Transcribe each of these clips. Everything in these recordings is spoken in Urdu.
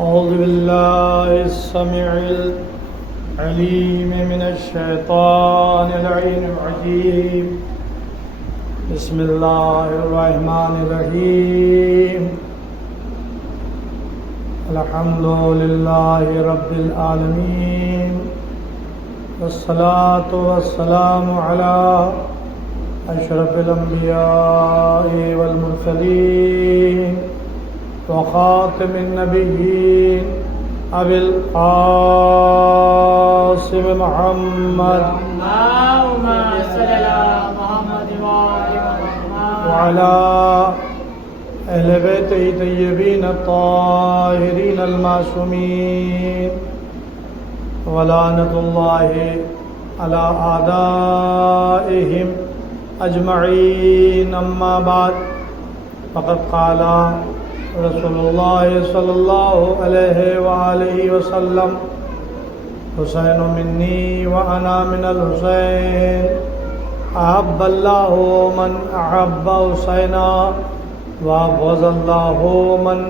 أعوذ بالله السميع العليم من الشيطان اللعين الرجيم. بسم الله الرحمن الرحيم. الحمد لله رب العالمين، والصلاة والسلام على أشرف الأنبياء والمرسلين وخاتم النبيين أبي القاسم محمد اللهم صل على محمد وعلى أهل بيته الطيبين الطاهرين المعصومين، ولعنة الله على أعدائهم أجمعين. أما بعد، فقد قال رسول الله صلى الله عليه وآله وسلم: حسين مني وأنا من الحسين، أحب الله من أحب حسينا وأبغض الله من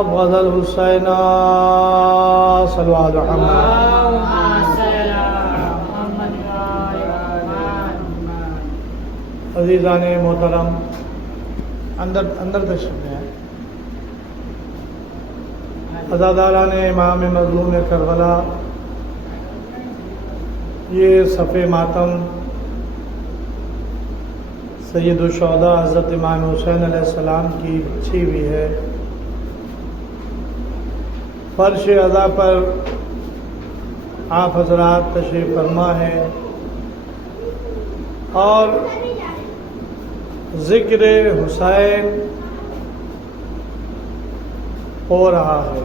أبغض الحسين. صلوا على محمد. اللهم صل على محمد عزیزان محترم، اندر تشریف لے آئیں. عزاداران امام مظلوم کربلا، یہ صف ماتم سید الشہداء حضرت امام حسین علیہ السلام کی بچھی ہوئی ہے. فرش عزا پر آپ حضرات تشریف فرما ہیں اور ذکر حسین ہو رہا ہے.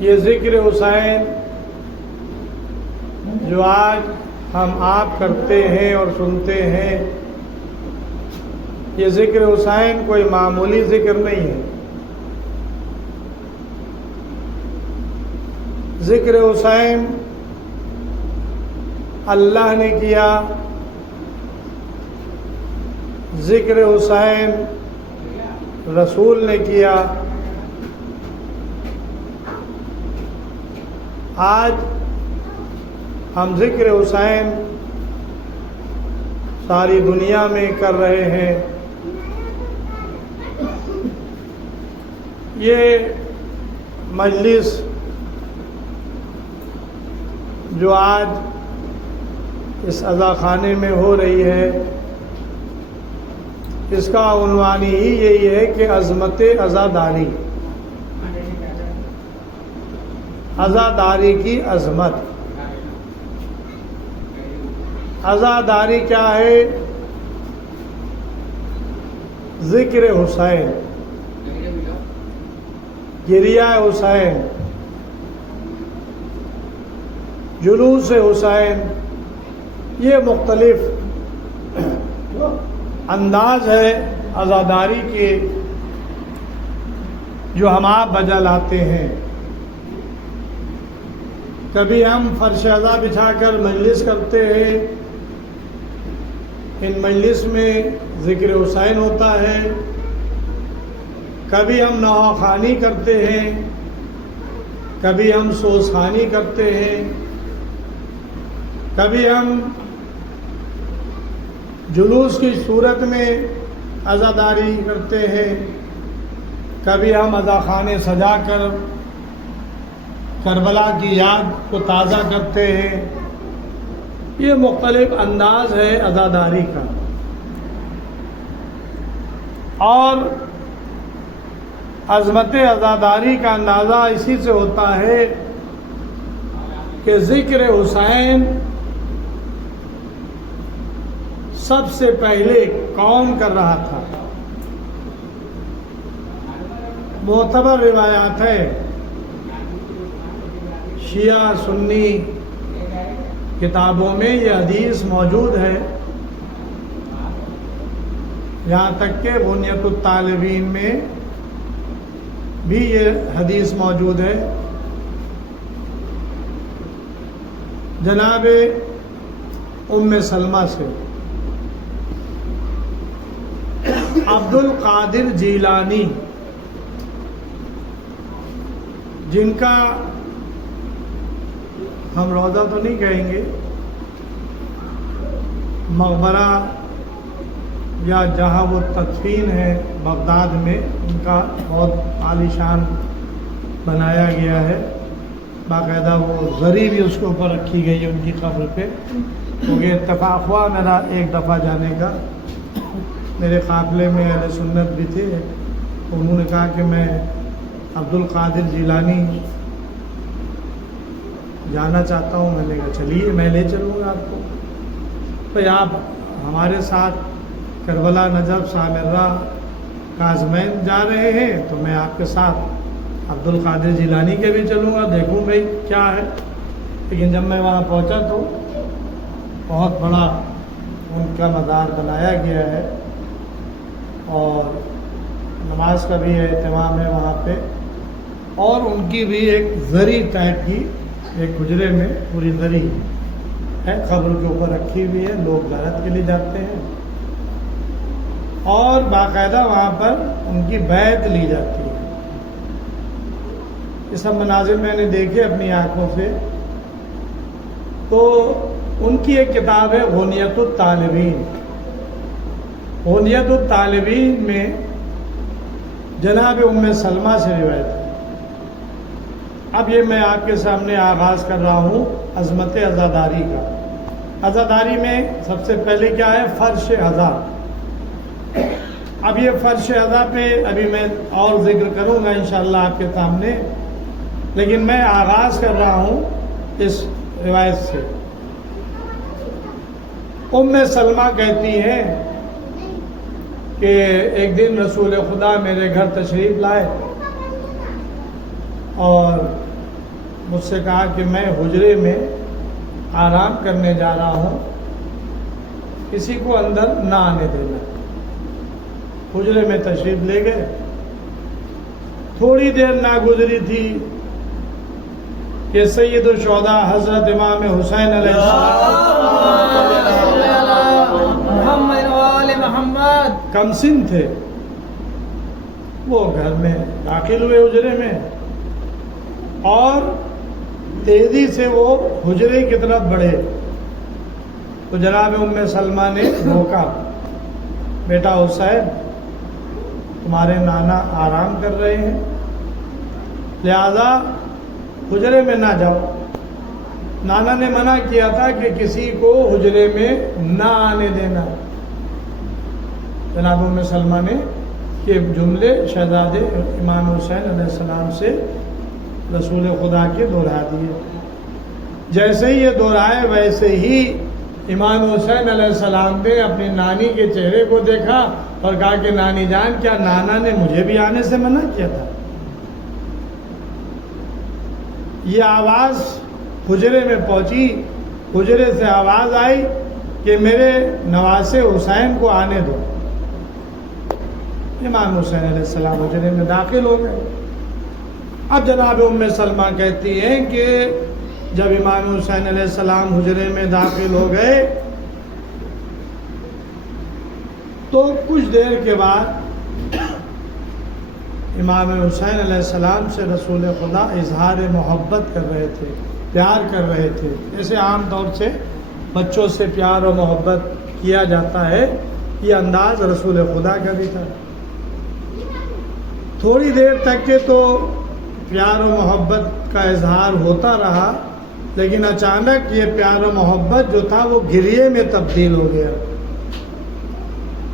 یہ ذکر حسین جو آج ہم آپ کرتے ہیں اور سنتے ہیں، یہ ذکر حسین کوئی معمولی ذکر نہیں ہے. ذکر حسین اللہ نے کیا، ذکر حسین رسول نے کیا. آج ہم ذکر حسین ساری دنیا میں کر رہے ہیں. یہ مجلس جو آج اس عزا خانے میں ہو رہی ہے، اس کا عنوان ہی یہی ہے کہ عظمت عزاداری، عزاداری کی عظمت. عزاداری کیا ہے؟ ذکر حسین، گریہ حسین، جلوس حسین. یہ مختلف انداز ہے عزاداری کے جو ہم آپ بجا لاتے ہیں. کبھی ہم فرش عزا بچھا کر مجلس کرتے ہیں، ان مجلس میں ذکر حسین ہوتا ہے. کبھی ہم نواخوانی کرتے ہیں، کبھی ہم سوزخوانی کرتے ہیں، کبھی ہم جلوس کی صورت میں عزاداری کرتے ہیں، کبھی ہم عزاخانے سجا کر کربلا کی یاد کو تازہ کرتے ہیں. یہ مختلف انداز ہے عزاداری کا. اور عظمت عزاداری کا اندازہ اسی سے ہوتا ہے کہ ذکر حسین سب سے پہلے کون کر رہا تھا؟ معتبر روایات ہے، شیعہ سنی کتابوں میں یہ حدیث موجود ہے. یہاں تک کہ بنیت الطالبین میں بھی یہ حدیث موجود ہے. جناب ام سلمہ سے عبد القادر جیلانی جن کا ہم روضہ تو نہیں کہیں گے، مقبرہ یا جہاں وہ تدفین ہے بغداد میں، ان کا بہت عالیشان بنایا گیا ہے، باقاعدہ وہ زری بھی اس کے اوپر رکھی گئی ہے ان کی قبر پہ، کیونکہ اتفاق ہوا میرا ایک دفعہ جانے کا، میرے قافلے میں اہل سنت بھی تھے، انہوں نے کہا کہ میں عبد القادر جیلانی جانا چاہتا ہوں، میں نے کہا چلیے میں لے چلوں گا آپ کو، تو آپ ہمارے ساتھ کربلا، نجف، سامرہ، کاظمین جا رہے ہیں تو میں آپ کے ساتھ عبد القادر جیلانی کے بھی چلوں گا، دیکھوں بھائی کیا ہے۔ لیکن جب میں وہاں پہنچا تو بہت بڑا ان کا مزار بنایا گیا ہے اور نماز کا بھی اہتمام ہے وہاں پہ، اور ان کی بھی ایک زری ٹائپ کی ایک حجرے میں پوری زری ہے، قبر کے اوپر رکھی ہوئی ہے، لوگ زیارت کے لیے جاتے ہیں، اور باقاعدہ وہاں پر ان کی بیعت لی جاتی ہے۔ یہ سب مناظر میں نے دیکھے اپنی آنکھوں سے۔ تو ان کی ایک کتاب ہے غنیت الطالبین، غنیت الطالبین میں جناب ام سلمہ سے روایت ہے۔ اب یہ میں آپ کے سامنے آغاز کر رہا ہوں عظمت عزاداری کا۔ عزاداری میں سب سے پہلے کیا ہے؟ فرش عزا۔ اب یہ فرش عزا پہ ابھی میں اور ذکر کروں گا انشاءاللہ آپ کے سامنے، لیکن میں آغاز کر رہا ہوں اس روایت سے۔ ام سلمہ کہتی ہیں کہ ایک دن رسول خدا میرے گھر تشریف لائے اور مجھ سے کہا کہ میں حجرے میں آرام کرنے جا رہا ہوں، کسی کو اندر نہ آنے دینا۔ حجرے میں تشریف لے گئے، تھوڑی دیر نہ گزری تھی کہ سید الشہداء حضرت امام حسین علیہ السلام کم سن تھے، وہ گھر میں داخل ہوئے حجرے میں، اور تیزی سے وہ حجرے کی طرف بڑھے تو جناب ام سلمہ نے روکا، بیٹا حسین تمہارے نانا آرام کر رہے ہیں، لہذا حجرے میں نہ جاؤ۔ نانا نے منع کیا تھا کہ کسی کو حجرے میں نہ آنے دینا۔ جناب ام سلمہ نے یہ جملے شہزادے امام حسین علیہ السلام سے رسول خدا کے دہرا دیے۔ جیسے ہی یہ دہرائے ویسے ہی امام حسین علیہ السلام نے اپنی نانی کے چہرے کو دیکھا اور کہا کہ نانی جان، کیا نانا نے مجھے بھی آنے سے منع کیا تھا؟ یہ آواز حجرے میں پہنچی، حجرے سے آواز آئی کہ میرے نواسے حسین کو آنے دو۔ امام حسین علیہ السلام حجرے میں داخل ہو گئے۔ اب جناب ام سلمہ کہتی ہیں کہ جب امام حسین علیہ السلام حجرے میں داخل ہو گئے تو کچھ دیر کے بعد امام حسین علیہ السلام سے رسول خدا اظہار محبت کر رہے تھے، پیار کر رہے تھے، جیسے عام طور سے بچوں سے پیار و محبت کیا جاتا ہے، یہ انداز رسول خدا کا بھی تھا۔ تھوڑی دیر تک کے تو پیار و محبت کا اظہار ہوتا رہا، لیکن اچانک یہ پیار و محبت جو تھا وہ گریے میں تبدیل ہو گیا۔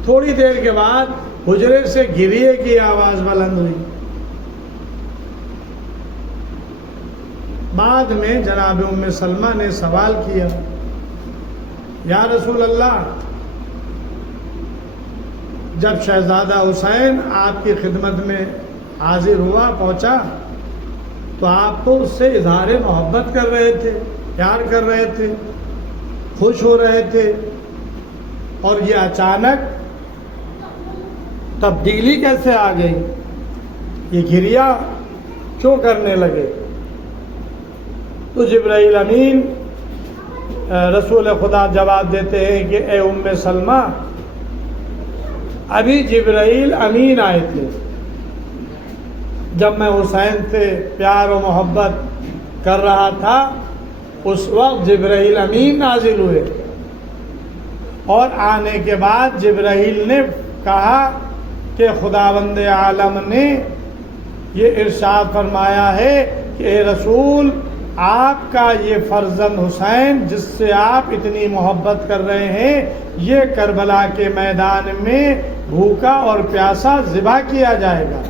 تھوڑی دیر کے بعد حجرے سے گریے کی آواز بلند ہوئی۔ بعد میں جناب ام سلمہ نے سوال کیا، یا رسول اللہ، جب شہزادہ حسین آپ کی خدمت میں حاضر ہوا، پہنچا، تو آپ تو اس سے اظہار محبت کر رہے تھے، پیار کر رہے تھے، خوش ہو رہے تھے، اور یہ اچانک تبدیلی کیسے آ گئی؟ یہ گریہ کیوں کرنے لگے؟ تو جبرائیل امین رسول خدا جواب دیتے ہیں کہ اے ام سلمہ، ابھی جبرائیل امین آئے تھے، جب میں حسین سے پیار و محبت کر رہا تھا اس وقت جبرائیل امین نازل ہوئے، اور آنے کے بعد جبرائیل نے کہا کہ خداوند عالم نے یہ ارشاد فرمایا ہے کہ اے رسول، آپ کا یہ فرزند حسین جس سے آپ اتنی محبت کر رہے ہیں، یہ کربلا کے میدان میں بھوکا اور پیاسا ذبح کیا جائے گا۔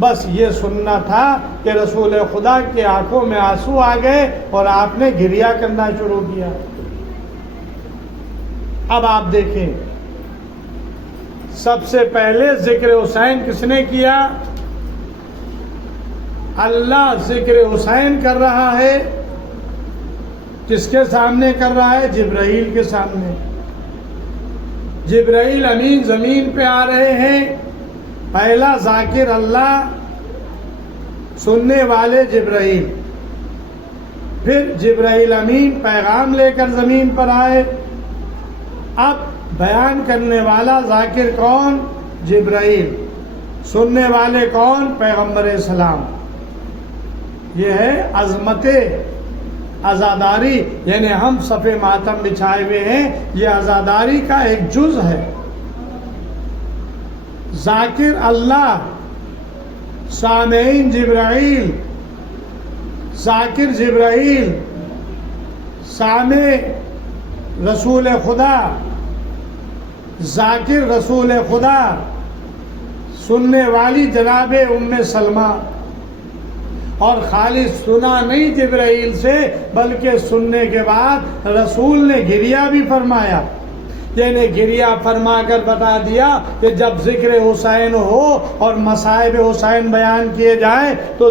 بس یہ سننا تھا کہ رسول خدا کی آنکھوں میں آنسو آ گئے اور آپ نے گریہ کرنا شروع کیا۔ اب آپ دیکھیں، سب سے پہلے ذکر حسین کس نے کیا؟ اللہ ذکر حسین کر رہا ہے۔ کس کے سامنے کر رہا ہے؟ جبرائیل کے سامنے۔ جبرائیل امین زمین پہ آ رہے ہیں، پہلا ذاکر اللہ، سننے والے جبرائیل، پھر جبرائیل امین پیغام لے کر زمین پر آئے۔ اب بیان کرنے والا ذاکر کون؟ جبرائیل، سننے والے کون؟ پیغمبر اسلام۔ یہ ہے عظمت عزاداری، یعنی ہم صفِ ماتم بچھائے ہوئے ہیں، یہ عزاداری کا ایک جز ہے۔ ذاکر اللہ، سامعین جبرائیل، ذاکر جبرائیل، سامع رسول خدا، ذاکر رسول خدا، سننے والی جناب ام سلمہ۔ اور خالی سنا نہیں جبرائیل سے، بلکہ سننے کے بعد رسول نے گریہ بھی فرمایا، یعنی گریہ فرما کر بتا دیا کہ جب ذکر حسین ہو اور مصائب حسین بیان کیے جائیں تو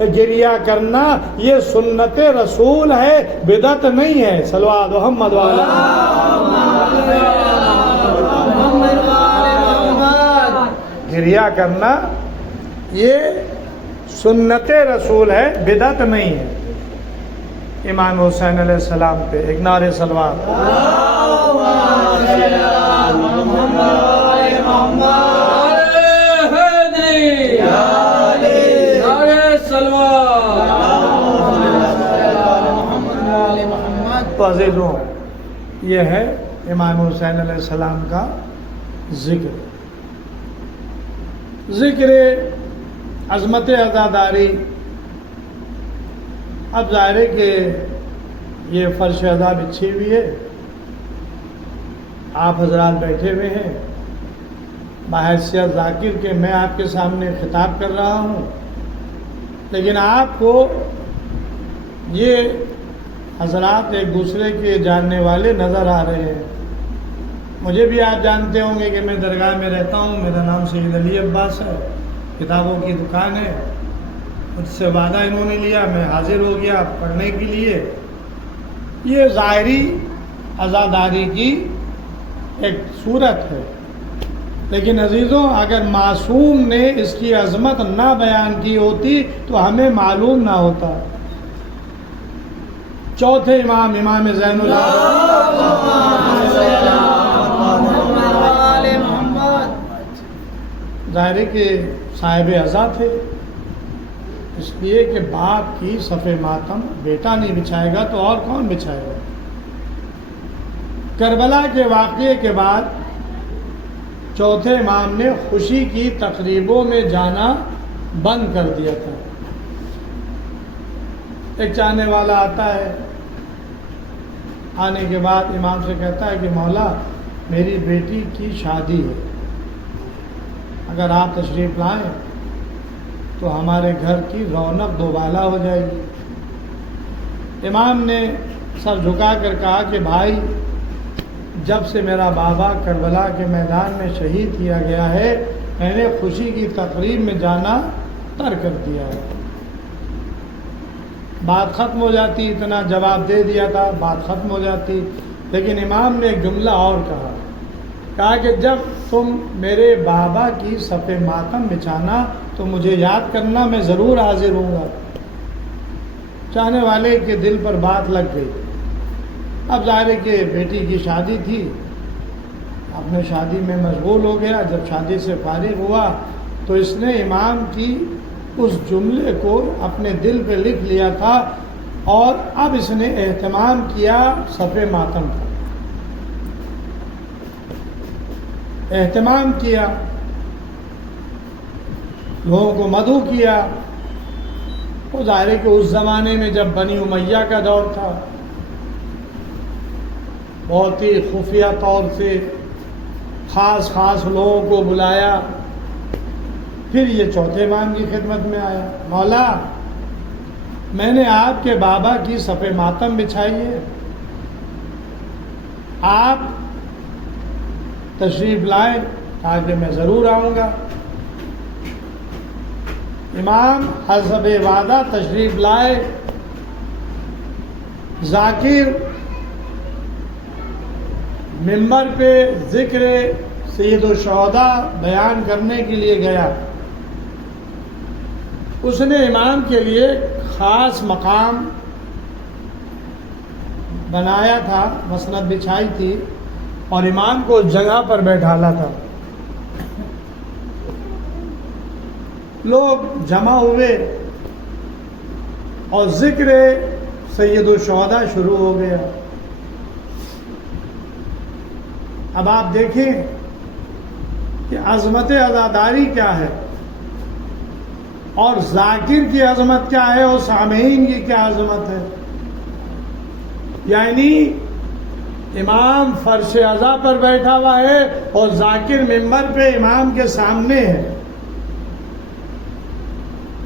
گریہ کرنا یہ سنت رسول ہے، بدعت نہیں ہے۔ صلوات محمد گریہ کرنا یہ سنت رسول ہے، بدعت نہیں ہے۔ امام حسین علیہ السلام پہ ایک نعرے صلوات۔ تو عزیزوں، یہ ہے امام حسین علیہ السلام کا ذکر، ذکر عظمت عزاداری۔ اب ظاہر ہے کہ یہ فرش عزا بچھی ہوئی ہے، آپ حضرات بیٹھے ہوئے ہیں، بحیثیت ذاکر کہ میں آپ کے سامنے خطاب کر رہا ہوں، لیکن آپ کو یہ حضرات ایک دوسرے کے جاننے والے نظر آ رہے ہیں۔ مجھے بھی آپ جانتے ہوں گے کہ میں درگاہ میں رہتا ہوں، میرا نام سید علی عباس ہے، کتابوں کی دکان ہے، مجھ سے وعدہ انہوں نے لیا، میں حاضر ہو گیا پڑھنے کے لیے۔ یہ ظاہری عزاداری کی ایک صورت ہے، لیکن عزیزوں اگر معصوم نے اس کی عظمت نہ بیان کی ہوتی تو ہمیں معلوم نہ ہوتا۔ چوتھے امام، امام زین ظاہر کے صاحب عزا تھے، اس لیے کہ باپ کی صف ماتم بیٹا نہیں بچھائے گا تو اور کون بچھائے گا۔ کربلا کے واقعے کے بعد چوتھے امام نے خوشی کی تقریبوں میں جانا بند کر دیا تھا۔ ایک چاہنے والا آتا ہے، آنے کے بعد امام سے کہتا ہے کہ مولا میری بیٹی کی شادی ہے، اگر آپ تشریف لائیں تو ہمارے گھر کی رونق دوبالا ہو جائے گی۔ امام نے سر جھکا کر کہا کہ بھائی، جب سے میرا بابا کربلا کے میدان میں شہید کیا گیا ہے، میں نے خوشی کی تقریب میں جانا ترک کر دیا ہے۔ بات ختم ہو جاتی، اتنا جواب دے دیا تھا، بات ختم ہو جاتی، لیکن امام نے ایک جملہ اور کہا کہ جب تم میرے بابا کی صف ماتم بچھانا تو مجھے یاد کرنا، میں ضرور حاضر ہوں گا۔ چاہنے والے کے دل پر بات لگ گئی۔ اب ظاہر ہے کہ بیٹی کی شادی تھی، اپنے شادی میں مشغول ہو گیا۔ جب شادی سے فارغ ہوا تو اس نے امام کی اس جملے کو اپنے دل پہ لکھ لیا تھا اور اب اس نے اہتمام کیا صف ماتم کا، اہتمام کیا، لوگوں کو مدعو کیا۔ وہ ظاہر ہے کہ اس زمانے میں جب بنی امیہ کا دور تھا، بہت ہی خفیہ طور سے خاص لوگوں کو بلایا۔ پھر یہ چوتھے امام کی خدمت میں آیا، مولا میں نے آپ کے بابا کی صف ماتم بچھائی ہے، آپ تشریف لائیں تاکہ میں ضرور آؤں گا۔ امام حسب وعدہ تشریف لائے۔ ذاکر ممبر پہ ذکر سید الشہداء بیان کرنے کے لیے گیا۔ اس نے امام کے لیے خاص مقام بنایا تھا، مسند بچھائی تھی اور امام کو اس جگہ پر بیٹھالا تھا۔ لوگ جمع ہوئے اور ذکر سید الشہداء شروع ہو گیا۔ اب آپ دیکھیں کہ عظمت عزاداری کیا ہے اور ذاکر کی عظمت کیا ہے اور سامعین کی کیا عظمت ہے۔ یعنی امام فرش عزا پر بیٹھا ہوا ہے اور ذاکر ممبر پہ امام کے سامنے ہے۔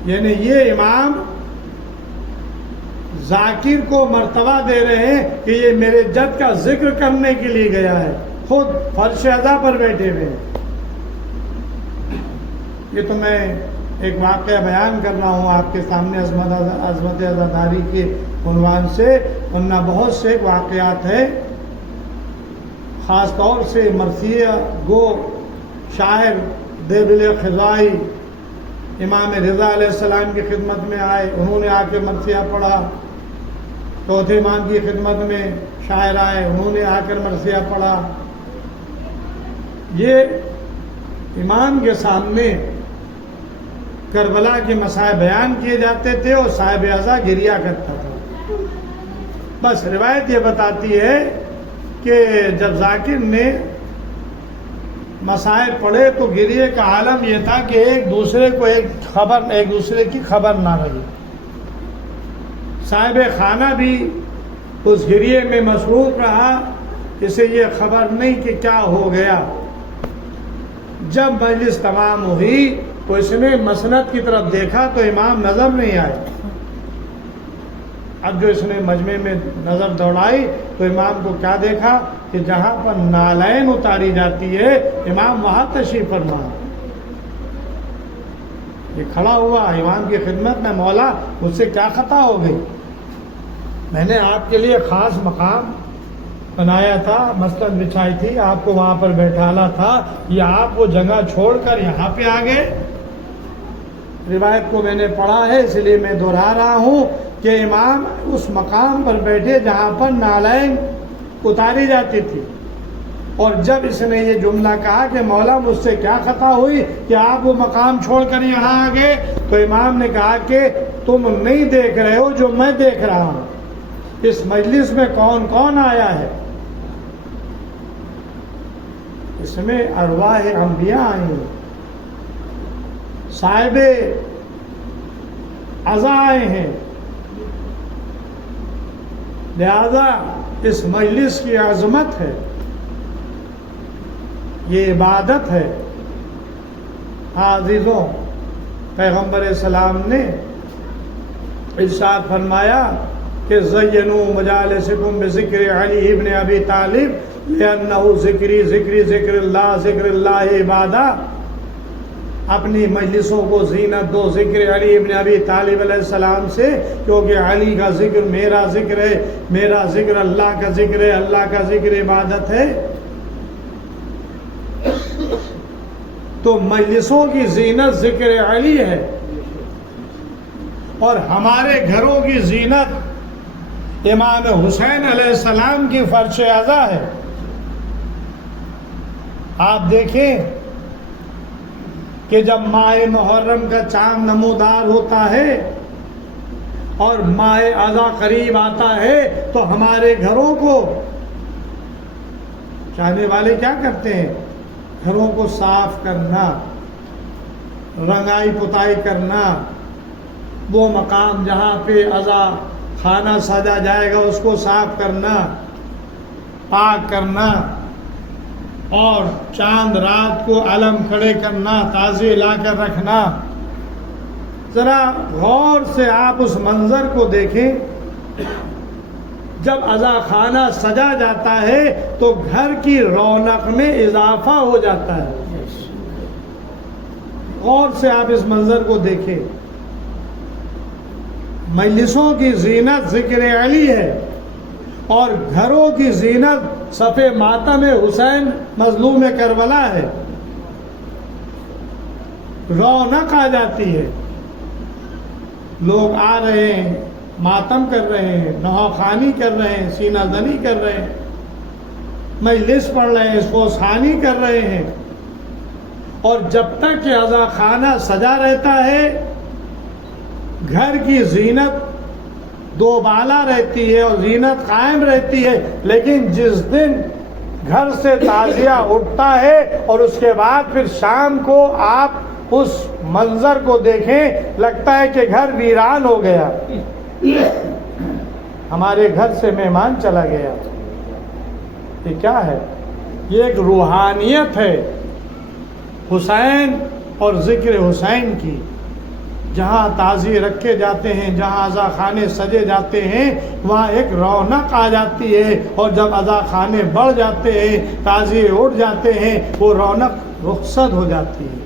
یعنی یہ امام ذاکر کو مرتبہ دے رہے ہیں کہ یہ میرے جد کا ذکر کرنے کے لیے گیا ہے، خود فرش عزا پر بیٹھے ہوئے ہیں۔ یہ تو میں ایک واقعہ بیان کر رہا ہوں آپ کے سامنے عظمت عزاداری کے عنوان سے، ورنہ بہت سے واقعات ہیں۔ خاص طور سے مرثیہ گو شاعر دیبل خزائی امام رضا علیہ السلام کی خدمت میں آئے، انہوں نے آ کے مرثیہ پڑھا۔ چوتھے امام کی خدمت میں شاعر آئے، انہوں نے آ کر مرثیہ پڑھا۔ یہ امام کے سامنے کربلا کے مسائل بیان کیے جاتے تھے اور صاحب عزا گریا کرتا تھا۔ بس روایت یہ بتاتی ہے کہ جب ذاکر نے مسائل پڑھے تو گریے کا عالم یہ تھا کہ ایک دوسرے کی خبر نہ رہی۔ صاحب خانہ بھی اس گریے میں مصروف رہا، اسے یہ خبر نہیں کہ کیا ہو گیا۔ جب مجلس تمام ہوئی تو اس نے مسند کی طرف دیکھا تو امام نظر نہیں آئے۔ اب جو اس نے مجمع میں نظر دوڑائی تو امام کو کیا دیکھا کہ جہاں پر نالین اتاری جاتی ہے امام وہاں تشریف فرما۔ یہ کھڑا ہوا امام کی خدمت میں، مولا مجھ سے کیا خطا ہو گئی؟ میں نے آپ کے لیے خاص مقام بنایا تھا، مسند بچھائی تھی، آپ کو وہاں پر بیٹھالا تھا، یہ آپ وہ جگہ چھوڑ کر یہاں پہ آ گئے۔ روایت کو میں نے پڑھا ہے اس لیے میں دہرا رہا ہوں کہ امام اس مقام پر بیٹھے جہاں پر نالین اتاری جاتی تھی، اور جب اس نے یہ جملہ کہا کہ مولا مجھ سے کیا خطا ہوئی کہ آپ وہ مقام چھوڑ کر یہاں آ گئے، تو امام نے کہا کہ تم نہیں دیکھ رہے ہو جو میں دیکھ رہا ہوں۔ اس مجلس میں کون کون آیا ہے؟ اس میں ارواح انبیاء آئی ہیں، صاحب عزا آئے ہیں، لہذا اس مجلس کی عظمت ہے، یہ عبادت ہے۔ عزیزوں، پیغمبر اسلام نے ارشاد فرمایا کہ زینوا مجالسکم بذکر علی ابن ابی طالب لأنہ ذکری ذکری ذکر اللہ عبادہ۔ اپنی مجلسوں کو زینت دو ذکر علی ابن ابی طالب علیہ السلام سے، کیونکہ علی کا ذکر میرا ذکر ہے، میرا ذکر اللہ کا ذکر ہے، اللہ کا ذکر عبادت ہے۔ تو مجلسوں کی زینت ذکر علی ہے، اور ہمارے گھروں کی زینت امام حسین علیہ السلام کی فرش عزا ہے۔ آپ دیکھیں کہ جب ماہ محرم کا چاند نمودار ہوتا ہے اور ماہ اذا قریب آتا ہے تو ہمارے گھروں کو چاہنے والے کیا کرتے ہیں؟ گھروں کو صاف کرنا، رنگائی پتائی کرنا، وہ مقام جہاں پہ اذا خانہ سجا جائے گا اس کو صاف کرنا، پاک کرنا، اور چاند رات کو علم کھڑے کرنا، تازے لا کر رکھنا۔ ذرا غور سے آپ اس منظر کو دیکھیں، جب اذا خانہ سجا جاتا ہے تو گھر کی رونق میں اضافہ ہو جاتا ہے۔ غور سے آپ اس منظر کو دیکھیں، مجلسوں کی زینت ذکر علی ہے اور گھروں کی زینت صف ماتم حسین مظلوم کربلا ہے۔ رونق آ جاتی ہے، لوگ آ رہے ہیں، ماتم کر رہے ہیں، نوحہ کر رہے ہیں، سینہ زنی کر رہے ہیں، مجلس پڑھ رہے ہیں، سوسانی کر رہے ہیں، اور جب تک کہ اذا خانہ سجا رہتا ہے گھر کی زینت دوبالا رہتی ہے اور زینت قائم رہتی ہے۔ لیکن جس دن گھر سے تعزیہ اٹھتا ہے اور اس کے بعد پھر شام کو آپ اس منظر کو دیکھیں، لگتا ہے کہ گھر ویران ہو گیا، ہمارے گھر سے مہمان چلا گیا۔ یہ کیا ہے؟ یہ ایک روحانیت ہے حسین اور ذکر حسین کی۔ جہاں تعزیے رکھے جاتے ہیں، جہاں عزا خانے سجے جاتے ہیں، وہاں ایک رونق آ جاتی ہے، اور جب عزا خانے بڑھ جاتے ہیں، تعزیے اٹھ جاتے ہیں، وہ رونق رخصت ہو جاتی ہے۔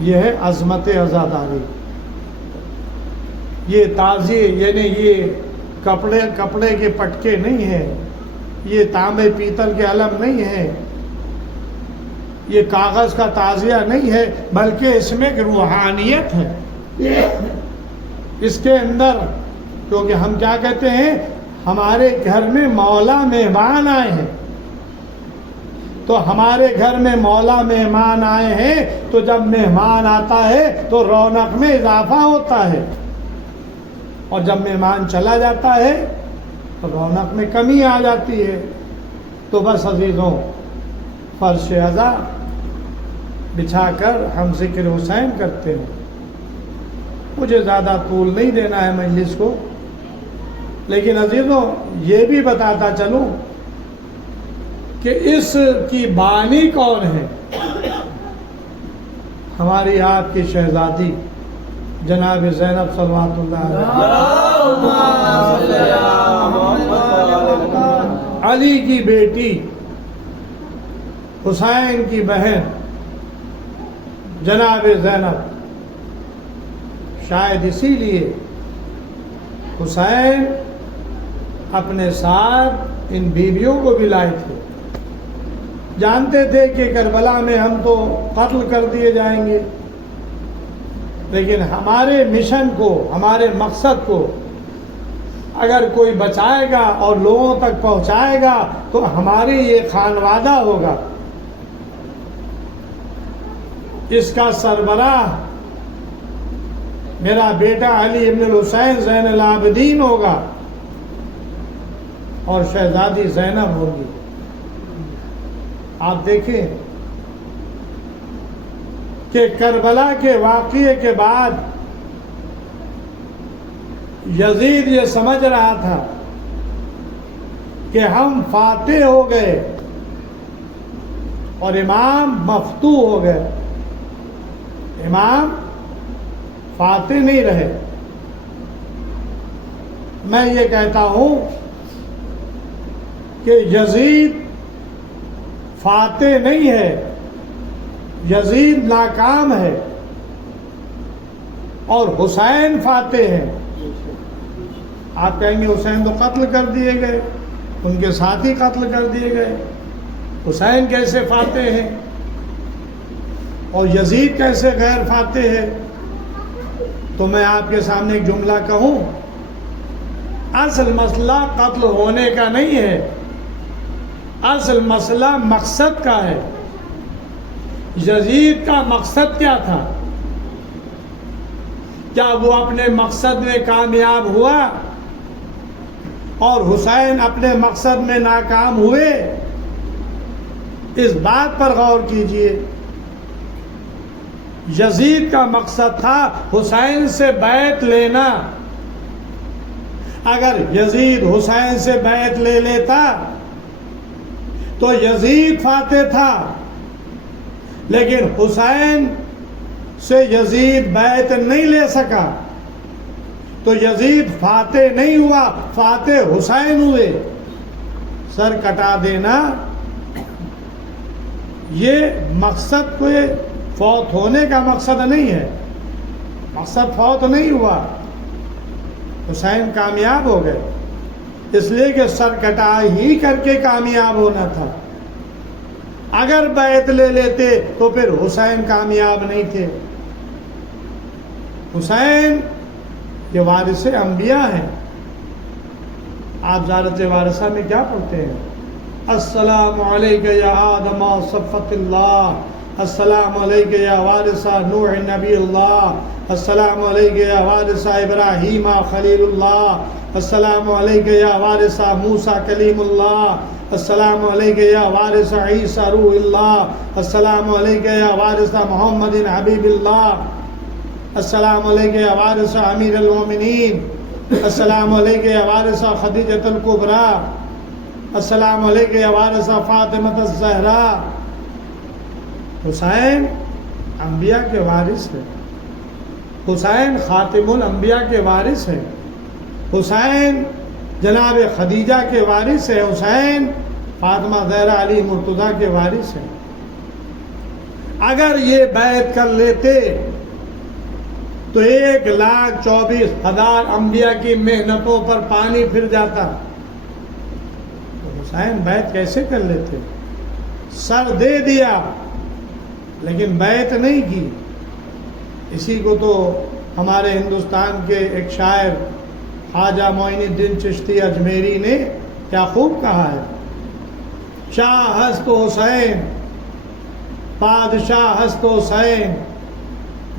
یہ ہے عظمت عزاداری۔ یہ تعزیے یعنی یہ کپڑے کے پٹکے نہیں ہیں، یہ تانبے پیتل کے علم نہیں ہیں، یہ کاغذ کا تعزیہ نہیں ہے، بلکہ اس میں ایک روحانیت ہے۔ اس کے اندر، کیونکہ ہم کیا کہتے ہیں، ہمارے گھر میں مولا مہمان آئے ہیں، تو ہمارے گھر میں مولا مہمان آئے ہیں، تو جب مہمان آتا ہے تو رونق میں اضافہ ہوتا ہے، اور جب مہمان چلا جاتا ہے تو رونق میں کمی آ جاتی ہے۔ تو بس عزیزوں، فرش عزا بچھا کر ہم ذکر حسین کرتے ہیں۔ مجھے زیادہ طول نہیں دینا ہے مجلس کو، لیکن عزیزوں یہ بھی بتاتا چلوں کہ اس کی بانی کون ہے؟ ہماری آپ کی شہزادی جناب زینب صلوات اللہ علیہ، علی کی بیٹی، حسین کی بہن جناب زینب۔ شاید اسی لیے حسین اپنے ساتھ ان بیویوں کو بھی لائے تھے، جانتے تھے کہ کربلا میں ہم تو قتل کر دیے جائیں گے، لیکن ہمارے مشن کو، ہمارے مقصد کو اگر کوئی بچائے گا اور لوگوں تک پہنچائے گا تو ہماری یہ خانوادہ ہوگا، اس کا سربراہ میرا بیٹا علی ابن الحسین زین العابدین ہوگا، اور شہزادی زینب ہوگی۔ آپ دیکھیں کہ کربلا کے واقعے کے بعد یزید یہ سمجھ رہا تھا کہ ہم فاتح ہو گئے اور امام مفتوح ہو گئے، امام فاتح نہیں رہے۔ میں یہ کہتا ہوں کہ یزید فاتح نہیں ہے، یزید ناکام ہے اور حسین فاتح ہے۔ آپ کہیں گے حسین تو قتل کر دیے گئے، ان کے ساتھی قتل کر دیے گئے، حسین کیسے فاتح ہیں اور یزید کیسے غیر فاتح ہے؟ تو میں آپ کے سامنے ایک جملہ کہوں، اصل مسئلہ قتل ہونے کا نہیں ہے، اصل مسئلہ مقصد کا ہے۔ یزید کا مقصد کیا تھا؟ کیا وہ اپنے مقصد میں کامیاب ہوا اور حسین اپنے مقصد میں ناکام ہوئے؟ اس بات پر غور کیجئے۔ یزید کا مقصد تھا حسین سے بیعت لینا۔ اگر یزید حسین سے بیعت لے لیتا تو یزید فاتح تھا، لیکن حسین سے یزید بیعت نہیں لے سکا تو یزید فاتح نہیں ہوا، فاتح حسین ہوئے۔ سر کٹا دینا یہ مقصد کو فوت ہونے کا مقصد نہیں ہے، مقصد فوت نہیں ہوا، حسین کامیاب ہو گئے، اس لیے کہ سر کٹا ہی کر کے کامیاب ہونا تھا۔ اگر بیعت لے لیتے تو پھر حسین کامیاب نہیں تھے۔ حسین یہ وارث انبیاء ہیں۔ آپ زیارت وارثہ میں کیا پڑھتے ہیں؟ السلام علیک یا آدم صفت اللہ، السلام علیک یا وارثہ نوح نبی اللہ، السلام علیک یا وارثہ ابراہیم خلیل اللہ، السلام علیک یا وارثہ موسیٰ کلیم اللہ، السلام علیک یا وارثہ عیسیٰ روح اللہ، السلام علیک یا وارثہ محمد حبیب اللہ، السلام علیک یا وارثہ امیر المومنین، السلام علیک یا وارثہ خدیجۃ الکبریٰ، السلام علیک یا وارثہ فاطمہ الزہراء۔ حسین انبیاء کے وارث ہیں، حسین خاتم الانبیاء کے وارث ہیں، حسین جناب خدیجہ کے وارث ہیں، حسین فاطمہ زہرا علی مرتضیٰ کے وارث ہیں۔ اگر یہ بیعت کر لیتے تو 1,24,000 انبیاء کی محنتوں پر پانی پھر جاتا۔ تو حسین بیعت کیسے کر لیتے؟ سر دے دیا لیکن بیعت نہیں کی۔ اسی کو تو ہمارے ہندوستان کے ایک شاعر خواجہ معین الدین چشتی اجمیری نے کیا خوب کہا ہے، شاہ ہست حسین، بادشاہ ہست حسین،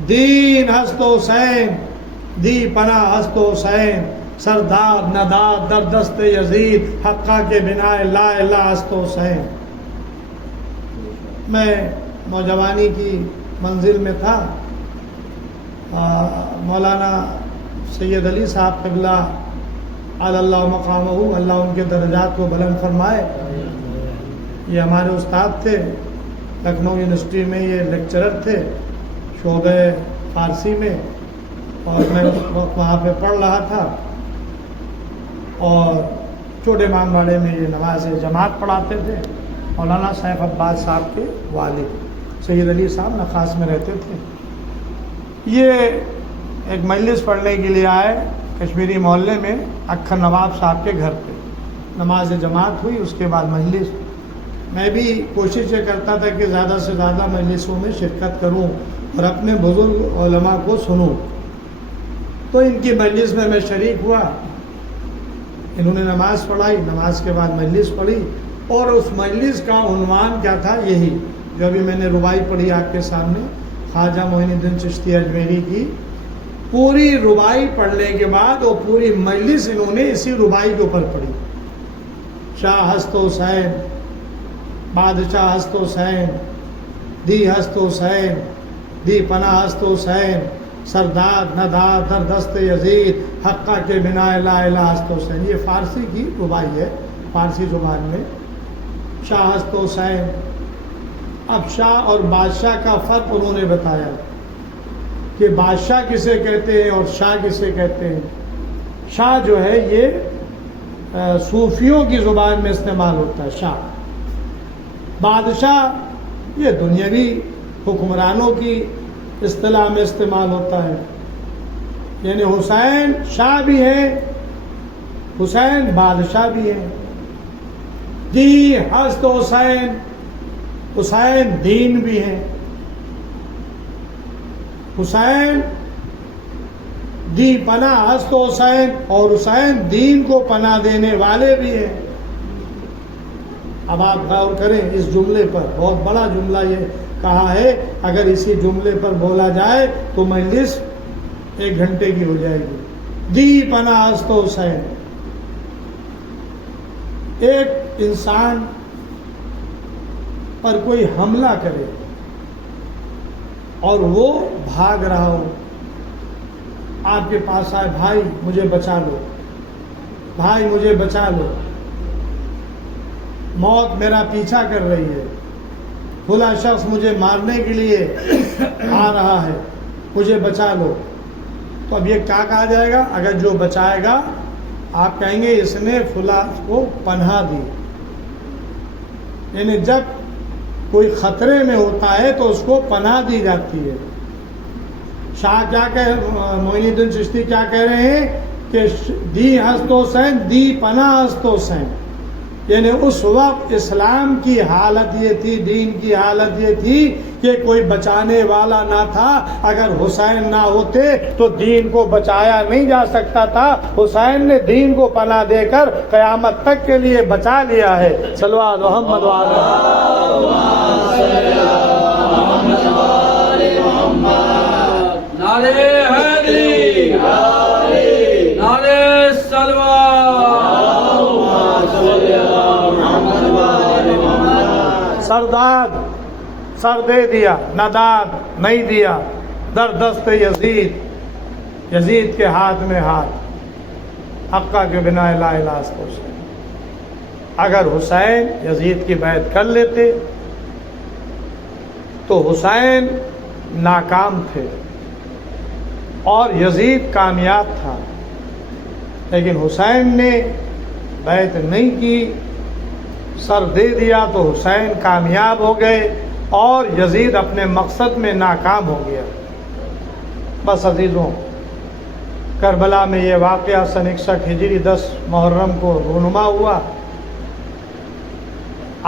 دین ہست حسین، دی پناہ ہست حسین، سردار نداد در دست یزید، حقہ کے بنا لا الہ ہست حسین۔ میں نوجوانی کی منزل میں تھا، مولانا سید علی صاحب قبلہ علی اللہ مقامہ، اللہ ان کے درجات کو بلند فرمائے، یہ ہمارے استاد تھے، لکھنؤ یونیورسٹی میں یہ لیکچرر تھے شعبہ فارسی میں، اور میں اس وقت وہاں پہ پڑھ رہا تھا، اور چھوٹے امام باڑے میں یہ نماز جماعت پڑھاتے تھے۔ مولانا سیف عباس صاحب کے والد سید علی صاحب نخاس میں رہتے تھے۔ یہ ایک مجلس پڑھنے کے لیے آئے کشمیری محلے میں اکھر نواب صاحب کے گھر پہ، نماز جماعت ہوئی، اس کے بعد مجلس۔ میں بھی کوشش یہ کرتا تھا کہ زیادہ سے زیادہ مجلسوں میں شرکت کروں اور اپنے بزرگ علماء کو سنوں، تو ان کی مجلس میں شریک ہوا۔ انہوں نے نماز پڑھائی، نماز کے بعد مجلس پڑھی، اور اس مجلس کا عنوان کیا تھا؟ یہی جو ابھی میں نے ربائی پڑھی آپ کے سامنے، خواجہ معین الدین چشتی اجمیری کی پوری ربائی پڑھنے کے بعد وہ پوری مجلس انہوں نے اسی ربائی کے اوپر پڑھی۔ شاہ ہست حسین، بادشاہ ہست حسین، دی ہست حسین، دی پناہ ہست حسین، سردار نداد در دست یزید، حقہ کے بنا لا الہ ہست حسین۔ یہ فارسی کی ربائی ہے، فارسی زبان میں شاہ ہست حسین۔ اب شاہ اور بادشاہ کا فرق انہوں نے بتایا کہ بادشاہ کسے کہتے ہیں اور شاہ کسے کہتے ہیں۔ شاہ جو ہے یہ صوفیوں کی زبان میں استعمال ہوتا ہے شاہ۔ بادشاہ یہ دنیاوی حکمرانوں کی اصطلاح میں استعمال ہوتا ہے، یعنی حسین شاہ بھی ہے، حسین بادشاہ بھی ہے۔ دی ہست حسین، حسین دین بھی ہے، حسین دی پناہ ہست حسین، اور حسین دین کو پناہ دینے والے بھی ہیں۔ اب آپ غور کریں اس جملے پر، بہت بڑا جملہ یہ کہا ہے، اگر اسی جملے پر بولا جائے تو مجلس 1 گھنٹے کی ہو جائے گی۔ دی پناہ است حسین، ایک انسان پر کوئی حملہ کرے اور وہ بھاگ رہا ہو، آپ کے پاس آئے، بھائی مجھے بچا لو، بھائی مجھے بچا لو، موت میرا پیچھا کر رہی ہے، فلاں شخص مجھے مارنے کے لیے آ رہا ہے، مجھے بچا لو، تو اب یہ کیا کہا جائے گا؟ اگر جو بچائے گا آپ کہیں گے اس نے فلاں کو پناہ دی، یعنی جب کوئی خطرے میں ہوتا ہے تو اس کو پناہ دی جاتی ہے۔ شاہ کیا معین الدین چشتی کیا کہہ رہے ہیں کہ دی ہست حسین، دی پناہ ہست حسین، یعنی اس وقت اسلام کی حالت یہ تھی، دین کی حالت یہ تھی کہ کوئی بچانے والا نہ تھا۔ اگر حسین نہ ہوتے تو دین کو بچایا نہیں جا سکتا تھا۔ حسین نے دین کو پناہ دے کر قیامت تک کے لیے بچا لیا ہے۔ صلوات محمد نعرے حیدری، نعرے سرداد سر دے دیا، نداد نہیں دیا، در دست یزید، یزید کے ہاتھ میں ہاتھ، حقہ کے بنا لا الہ الا حسین۔ اگر حسین یزید کی بیعت کر لیتے تو حسین ناکام تھے اور یزید کامیاب تھا، لیکن حسین نے بیعت نہیں کی، سر دے دیا تو حسین کامیاب ہو گئے اور یزید اپنے مقصد میں ناکام ہو گیا۔ بس عزیزوں، کربلا میں یہ واقعہ سن 61 ہجری 10 محرم کو رونما ہوا،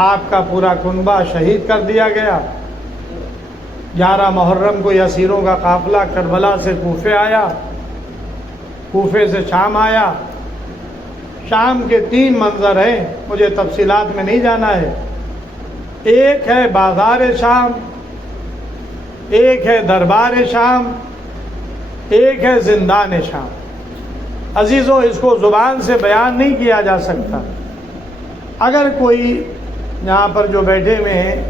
آپ کا پورا کنبہ شہید کر دیا گیا۔ 11 محرم کو اسیروں کا قافلہ کربلا سے کوفے آیا، کوفے سے شام آیا۔ شام کے 3 منظر ہیں، مجھے تفصیلات میں نہیں جانا ہے۔ ایک ہے بازار شام، ایک ہے دربار شام، ایک ہے زندان شام۔ عزیزوں، اس کو زبان سے بیان نہیں کیا جا سکتا۔ اگر کوئی یہاں پر جو بیٹھے ہوئے ہیں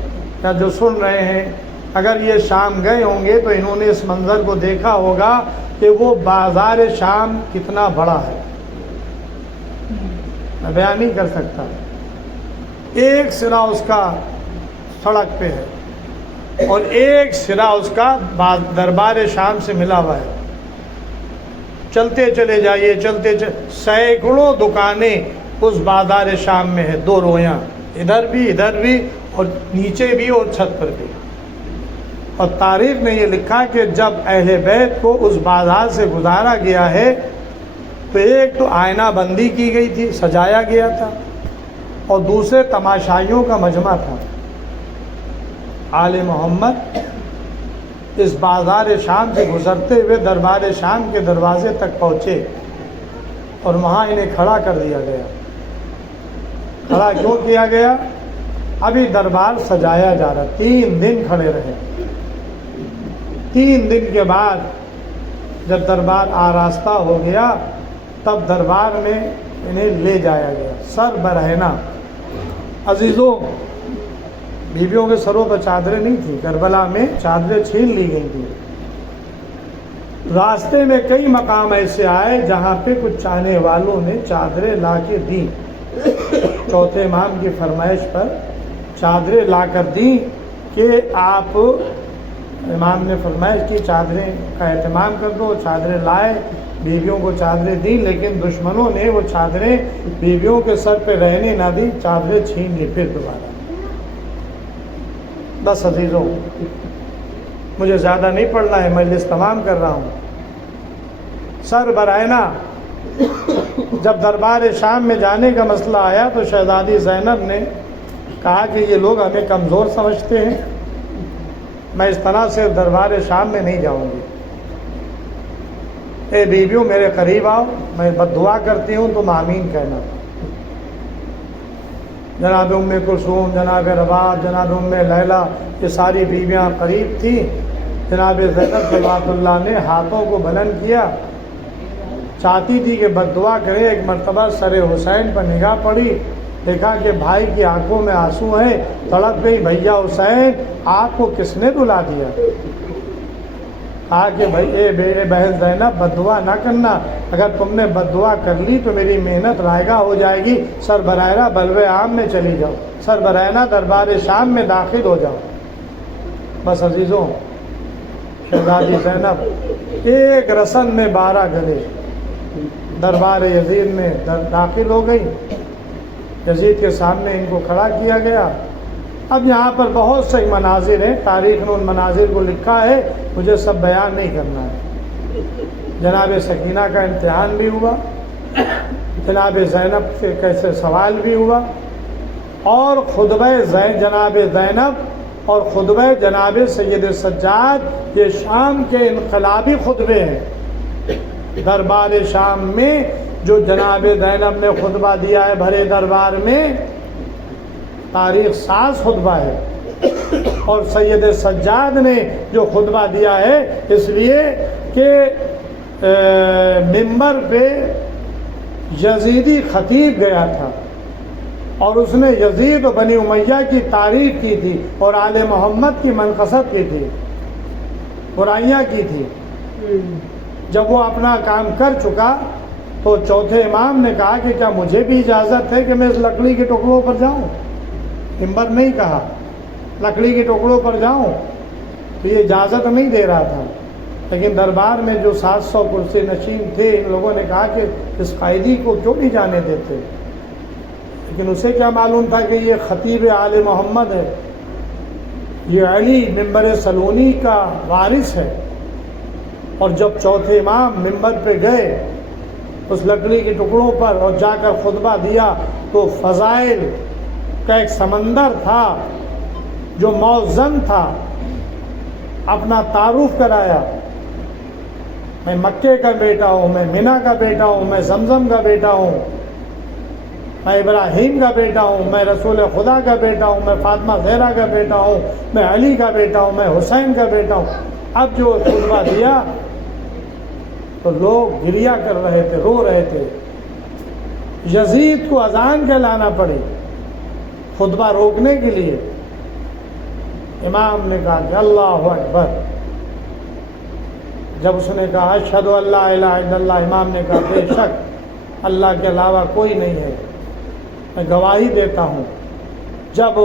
یا جو سن رہے ہیں، اگر یہ شام گئے ہوں گے تو انہوں نے اس منظر کو دیکھا ہوگا کہ وہ بازار شام کتنا بڑا ہے، میں بیان نہیں کر سکتا۔ ایک سرا اس کا سڑک پہ ہے اور ایک سرا اس کا دربار شام سے ملا ہوا ہے۔ چلتے چلے جائیے، سینکڑوں دکانیں اس بازار شام میں ہے، 2 رویاں، ادھر بھی اور نیچے بھی اور چھت پر بھی۔ اور تاریخ میں یہ لکھا کہ جب اہل بیت کو اس بازار سے گزارا گیا ہے تو ایک تو آئینہ بندی کی گئی تھی، سجایا گیا تھا، اور دوسرے تماشائیوں کا مجمع تھا۔ آل محمد اس بازار شام سے گزرتے ہوئے دربار شام کے دروازے تک پہنچے اور وہاں انہیں کھڑا کر دیا گیا۔ کھڑا کیوں کیا گیا؟ ابھی دربار سجایا جا رہا، 3 دن کھڑے رہے۔ 3 دن کے بعد جب دربار آراستہ ہو گیا تب دربار میں انہیں لے جایا گیا، سر برہنہ۔ عزیزوں، بیویوں کے سروں پر چادریں نہیں تھیں، کربلا میں چادریں چھین لی گئی تھیں۔ راستے میں کئی مقام ایسے آئے جہاں پہ کچھ چاہنے والوں نے چادریں لا کے دیں، چوتھے امام کی فرمائش پر چادریں لا کر دیں کہ آپ، امام نے فرمائش کی چادریں کا اہتمام کر دو، چادریں لائے، بیویوں کو چادریں دیں، لیکن دشمنوں نے وہ چادریں بیویوں کے سر پہ رہنے نہ دی، چادریں چھین لی پھر دوبارہ۔ بس عزیزوں، مجھے زیادہ نہیں پڑھنا ہے، مجلس تمام کر رہا ہوں۔ سر برائنا جب دربار شام میں جانے کا مسئلہ آیا تو شہزادی زینب نے کہا کہ یہ لوگ ہمیں کمزور سمجھتے ہیں، میں اس طرح سے دربار شام میں نہیں جاؤں گی۔ اے بیویوں میرے قریب آؤ، میں بد دعا کرتی ہوں تم آمین کہنا۔ جناب ام کلثوم، جناب رباط، جناب ام لیلہ، یہ ساری بیویاں قریب تھیں۔ جناب زینب صلوات اللہ نے ہاتھوں کو بلند کیا، چاہتی تھی کہ بد دعا کرے۔ ایک مرتبہ سر حسین پر نگاہ پڑی، دیکھا کہ بھائی کی آنکھوں میں آنسو ہیں، تڑپ گئی، بھیا حسین آپ کو کس نے رلا دیا؟ کہا کہ بھائی اے میرے بہن زینب بد دعا نہ کرنا، اگر تم نے بد دعا کر لی تو میری محنت رائگاں ہو جائے گی، سربراہ بلوے عام میں چلی جاؤ، سربراہ دربار شام میں داخل ہو جاؤ۔ بس عزیزوں، شہزادی زینب ایک رسن میں 12 گلے دربار یزید میں داخل ہو گئی۔ یزید کے سامنے ان کو کھڑا کیا گیا۔ اب یہاں پر بہت سے مناظر ہیں، تاریخ نے ان مناظر کو لکھا ہے، مجھے سب بیان نہیں کرنا ہے۔ جناب سکینہ کا امتحان بھی ہوا، جناب زینب سے کیسے سوال بھی ہوا، اور خطبہ جناب زینب اور خطبہ جناب سید سجاد یہ شام کے انقلابی خطبے ہیں۔ دربار شام میں جو جناب زینب نے خطبہ دیا ہے بھرے دربار میں، تاریخ ساز خطبہ ہے، اور سید سجاد نے جو خطبہ دیا ہے اس لیے کہ منبر پہ یزیدی خطیب گیا تھا اور اس نے یزید و بنی امیہ کی تعریف کی تھی اور آل محمد کی منقصت کی تھی، برائیاں کی تھی۔ جب وہ اپنا کام کر چکا تو چوتھے امام نے کہا کہ کیا مجھے بھی اجازت ہے کہ میں اس لکڑی کے ٹکڑوں پر جاؤں؟ منبر نہیں کہا، لکڑی کے ٹکڑوں پر جاؤں، تو یہ اجازت نہیں دے رہا تھا۔ لیکن دربار میں جو 700 کرسی نشین تھے، ان لوگوں نے کہا کہ اس قائدی کو کیوں نہیں جانے دیتے؟ لیکن اسے کیا معلوم تھا کہ یہ خطیب آل محمد ہے، یہ علی منبر سلونی کا وارث ہے۔ اور جب چوتھے امام منبر پہ گئے اس لکڑی کے ٹکڑوں پر اور جا کر خطبہ دیا تو فضائل کا ایک سمندر تھا جو موزن تھا۔ اپنا تعارف کرایا، میں مکے کا بیٹا ہوں، میں مینا کا بیٹا ہوں، میں زمزم کا بیٹا ہوں، میں ابراہیم کا بیٹا ہوں، میں رسول خدا کا بیٹا ہوں، میں فاطمہ زہرا کا بیٹا ہوں، میں علی کا بیٹا ہوں، میں حسین کا بیٹا ہوں۔ اب جو خطبہ دیا تو لوگ گریہ کر رہے تھے، رو رہے تھے۔ یزید کو اذان کہلانا پڑی خطبہ روکنے کے لیے۔ امام نے کہا کہ اللہ اکبر۔ جب اس نے کہا اشہد ان لا الہ الا اللہ، امام نے کہا بے شک اللہ کے علاوہ کوئی نہیں ہے، میں گواہی دیتا ہوں۔ جب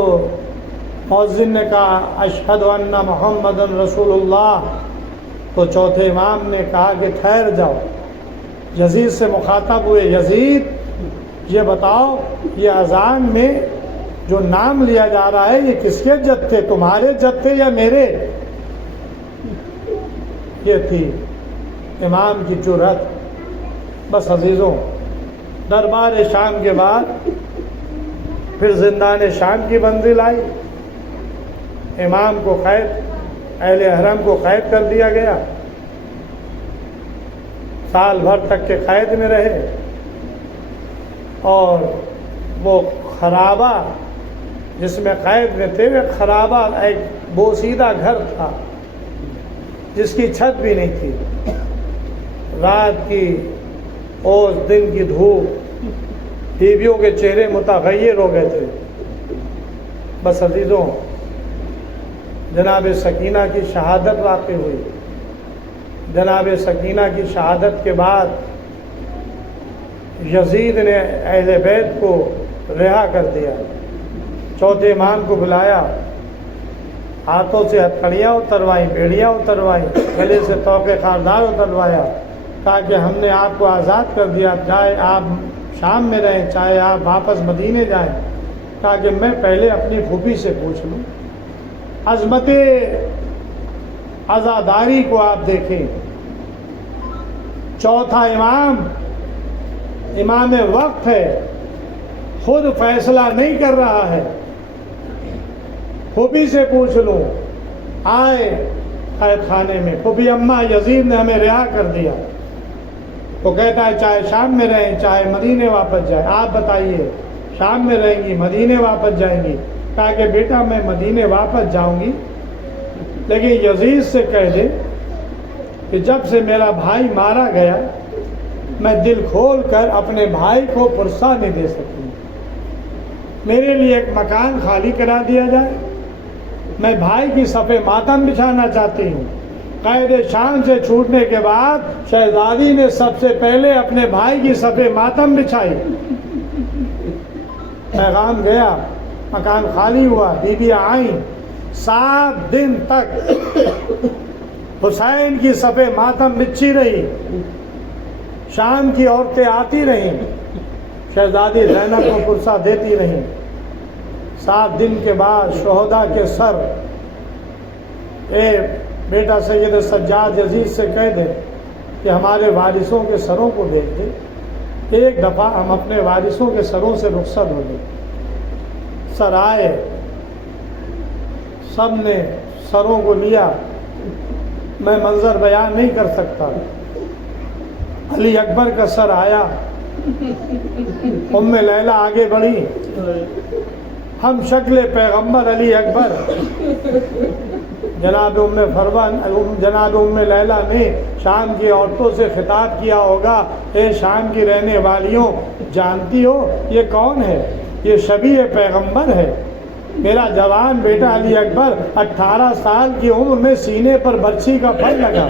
مؤذن نے کہا اشہد ان محمد رسول اللہ، تو چوتھے امام نے کہا کہ ٹھہر جاؤ۔ یزید سے مخاطب ہوئے، یزید یہ بتاؤ یہ اذان میں جو نام لیا جا رہا ہے یہ کس کے جد تھے، تمہارے جد تھے یا میرے؟ یہ تھی امام کی جرأت۔ بس عزیزوں، دربار شام کے بعد پھر زندان شام کی منزل آئی۔ امام کو قید، اہل حرم کو قید کر دیا گیا، سال بھر تک کے قید میں رہے، اور وہ خرابہ جس میں قید میں تھے، وہ خرابہ ایک بوسیدہ گھر تھا جس کی چھت بھی نہیں تھی، رات کی اوس، دن کی دھوپ، بیویوں کے چہرے متغیر ہو گئے تھے۔ بس عزیزوں، جناب سکینہ کی شہادت واقع ہوئی۔ جناب سکینہ کی شہادت کے بعد یزید نے اہل بیت کو رہا کر دیا، چوتھے امام کو بلایا، ہاتھوں سے ہتھکڑیاں اتروائیں، بیڑیاں اتروائیں، گلے سے طوق خاردار اتروایا، کہا کہ ہم نے آپ کو آزاد کر دیا، چاہے آپ شام میں رہیں، چاہے آپ واپس مدینے جائیں۔ کہا کہ میں پہلے اپنی پھوپھی سے پوچھ لوں۔ عظمت عزاداری کو آپ دیکھیں، چوتھا امام، امام وقت ہے، خود فیصلہ نہیں کر رہا ہے، پھوپھی سے پوچھ لوں۔ آئے قید خانے میں، پھوپھی اماں یزید نے ہمیں رہا کر دیا، تو کہتا ہے چاہے شام میں رہیں، چاہے مدینے واپس جائے، آپ بتائیے شام میں رہیں گی، مدینے واپس جائیں گی. کہا کہ بیٹا میں مدینے واپس جاؤں گی، لیکن یزید سے کہہ دے کہ جب سے میرا بھائی مارا گیا میں دل کھول کر اپنے بھائی کو پرسہ نہیں دے سکتی. میرے لیے ایک مکان خالی کرا دیا جائے، میں بھائی کی صف ماتم بچھانا چاہتی ہوں. قید شان سے چھوٹنے کے بعد شہزادی نے سب سے پہلے اپنے بھائی کی صف ماتم بچھائی. پیغام گیا، مکان خالی ہوا، بیویاں آئیں. 7 دن تک حسین کی صف ماتم بچھی رہی. شام کی عورتیں آتی رہیں، شہزادی زینب کو پرسہ دیتی رہیں. 7 دن کے بعد شہداء کے سر، اے بیٹا سید سجاد یزید سے کہہ دے کہ ہمارے وارثوں کے سروں کو دیکھ دے، ایک دفعہ ہم اپنے وارثوں کے سروں سے رخصت ہو گئے. سر آئے، سب نے سروں کو لیا. میں منظر بیان نہیں کر سکتا. علی اکبر کا سر آیا، ام لیلا آگے بڑھی، ہم شکل پیغمبر علی اکبر. جناب ام لیلا نے شام کی عورتوں سے خطاب کیا ہوگا، اے شام کی رہنے والیوں، جانتی ہو یہ کون ہے؟ یہ شبیہ پیغمبر ہے. میرا جوان بیٹا علی اکبر 18 سال کی عمر میں سینے پر برچھی کا پھل لگا.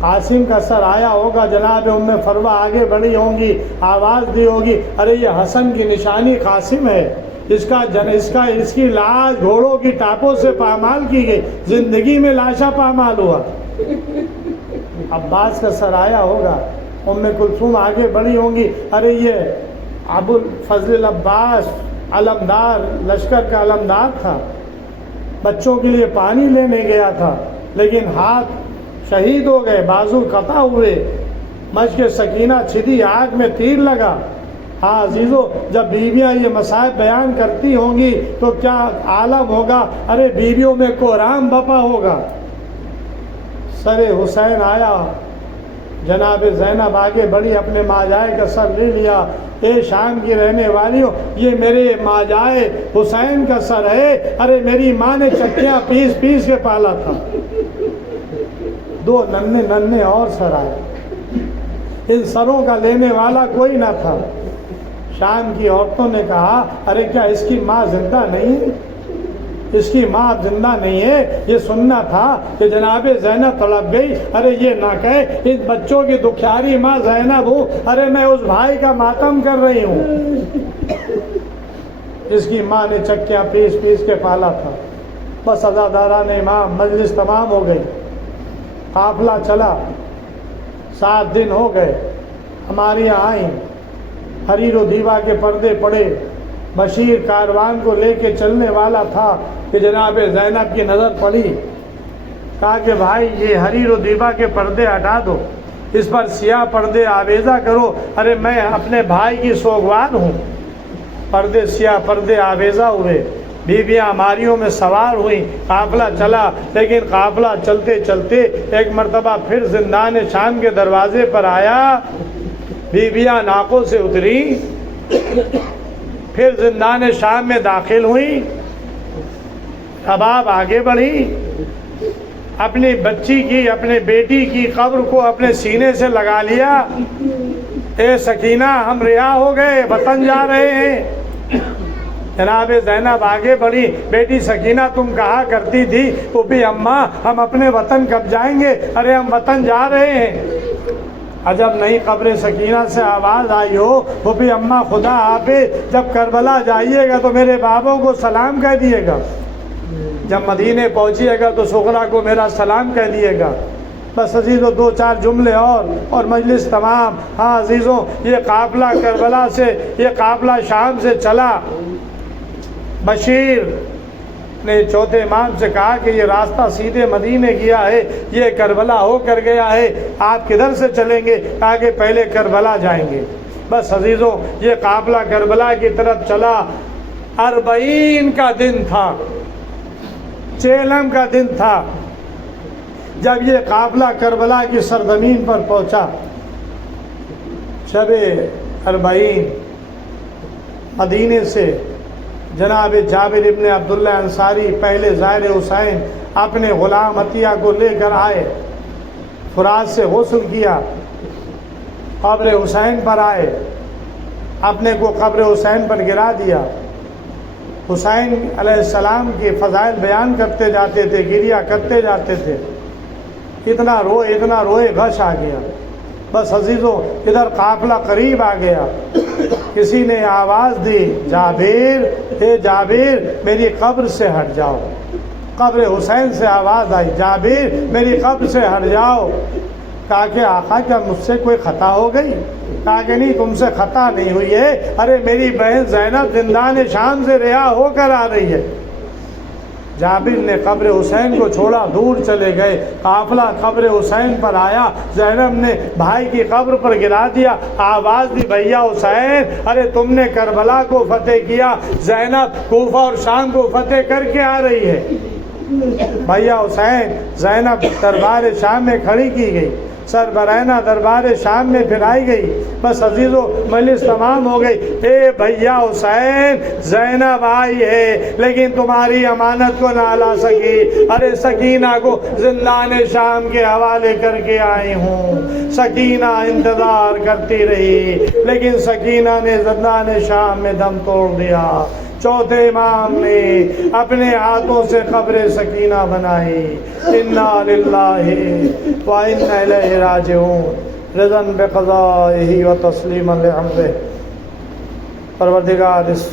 قاسم کا سر آیا ہوگا، جناب ام فروہ آگے بڑھی ہوں گی، آواز دی ہوگی، ارے یہ حسن کی نشانی قاسم ہے، اس کی لاش گھوڑوں کی ٹاپوں سے پامال کی گئی، زندگی میں لاشا پامال ہوا. عباس کا سر آیا ہوگا، ام کلثوم آگے بڑھی ہوں گی، ارے یہ ابو الفضل العباس علمدار، لشکر کا علمدار تھا، بچوں کے لیے پانی لینے گیا تھا، لیکن ہاتھ شہید ہو گئے، بازو قطع ہوئے، مشق سکینہ چھدی، آنکھ میں تیر لگا. ہاں عزیزو، جب بیویاں یہ مصائب بیان کرتی ہوں گی تو کیا عالم ہوگا، ارے بیویوں میں کوہرام بپا ہوگا. سر حسین آیا، جناب زینب آگے بڑھی، اپنے ماجائے کا سر لے لیا. اے شام کی رہنے والیوں، یہ میرے ماجائے حسین کا سر ہے، ارے میری ماں نے چکیاں پیس پیس کے پالا تھا. 2 ننھے اور سر آئے، ان سروں کا لینے والا کوئی نہ تھا. شام کی عورتوں نے کہا، ارے کیا اس کی ماں زندہ نہیں ہے؟ اس کی ماں اب زندہ نہیں ہے. یہ سننا تھا کہ جناب زینب تڑپ گئی، ارے یہ نہ کہے ان بچوں کی دکھیاری ماں زینب ہوں، ارے میں اس بھائی کا ماتم کر رہی ہوں. اس کی ماں نے چکیاں پیس پیس کے پالا تھا. بس عزاداران امام، مجلس تمام ہو گئی، قافلہ چلا. 7 دن ہو گئے، ہماری یہاں آئیں، حریر و دیبا کے پردے پڑے. بشیر کاروان کو لے کے چلنے والا تھا کہ جناب زینب کی نظر پڑی. کہا کہ بھائی یہ حریر و دیبا کے پردے ہٹا دو، اس پر سیاہ پردے آویزہ کرو. ارے میں اپنے بھائی کی سوگوار ہوں. پردے سیاہ پردے آویزہ ہوئے، بیویاں ہماریوں میں سوار ہوئیں. قافلہ چلا، لیکن قافلہ چلتے چلتے ایک مرتبہ پھر زندان شام کے دروازے پر آیا. بیویاں ناقوں سے اتری، پھر زندان شام میں داخل ہوئی. رباب آگے بڑھی، اپنی بچی کی، اپنے بیٹی کی قبر کو اپنے سینے سے لگا لیا. اے سکینہ، ہم رہا ہو گئے، وطن جا رہے ہیں. جناب زینب آگے بڑھی، بیٹی سکینہ تم کہا کرتی تھی تو بھی اماں ہم اپنے وطن کب جائیں گے، ارے ہم وطن جا رہے ہیں. عجب نہیں قبر سکینہ سے آواز آئی ہو، وہ بھی اماں خدا حافظ، جب کربلا جائیے گا تو میرے بابوں کو سلام کہہ دیے گا، جب مدینے پہنچیے گا تو سغرا کو میرا سلام کہہ دیے گا. بس عزیزوں 2-4 جملے اور مجلس تمام. ہاں عزیزوں، یہ قافلہ کربلا سے، یہ قافلہ شام سے چلا. بشیر نے چوتھے امام سے کہا کہ یہ راستہ سیدھے مدینے گیا ہے، یہ کربلا ہو کر گیا ہے، آپ کدھر سے چلیں گے؟ کہا کہ پہلے کربلا جائیں گے. بس عزیزوں، یہ قافلہ کربلا کی طرف چلا. 40 کا دن تھا، چیلم کا دن تھا. جب یہ قافلہ کربلا کی سرزمین پر پہنچا، شب 40 مدینے سے جناب جابر ابن عبداللہ انصاری پہلے زائر حسین اپنے غلام عطیہ کو لے کر آئے، فرات سے غسل کیا، قبر حسین پر آئے، اپنے کو قبر حسین پر گرا دیا، حسین علیہ السلام کے فضائل بیان کرتے جاتے تھے، گریہ کرتے جاتے تھے، اتنا روئے غش آ گیا۔ بس عزیزوں ادھر قافلہ قریب آ گیا، کسی نے آواز دی، جابر، اے جابر میری قبر سے ہٹ جاؤ۔ قبر حسین سے آواز آئی، جابر میری قبر سے ہٹ جاؤ۔ کہا کہ آقا کیا مجھ سے کوئی خطا ہو گئی؟ کہا کہ نہیں، تم سے خطا نہیں ہوئی ہے، ارے میری بہن زینب زندان شام سے رہا ہو کر آ رہی ہے۔ جابر نے قبر حسین کو چھوڑا، دور چلے گئے، قافلہ قبر حسین پر آیا، زینب نے بھائی کی قبر پر گرا دیا، آواز دی، بھیا حسین، ارے تم نے کربلا کو فتح کیا، زینب کوفہ اور شام کو فتح کر کے آ رہی ہے۔ بھیا حسین، زینب دربار شام میں کھڑی کی گئی، سر برہنہ دربار شام میں پھرائی گئی۔ بس عزیزو مجلس تمام ہو گئی۔ اے بھیا حسین، زینب آئی ہے لیکن تمہاری امانت کو نہ لا سکی، ارے سکینہ کو زندان شام کے حوالے کر کے آئی ہوں۔ سکینہ انتظار کرتی رہی لیکن سکینہ نے زندان شام میں دم توڑ دیا۔ چوتھے امام نے اپنے ہاتھوں سے قبر سکینہ بنائی۔ انا للہ و انا الیہ راجعون، رضا بقضائہ و تسلیما لامرہ۔ پروردگار اس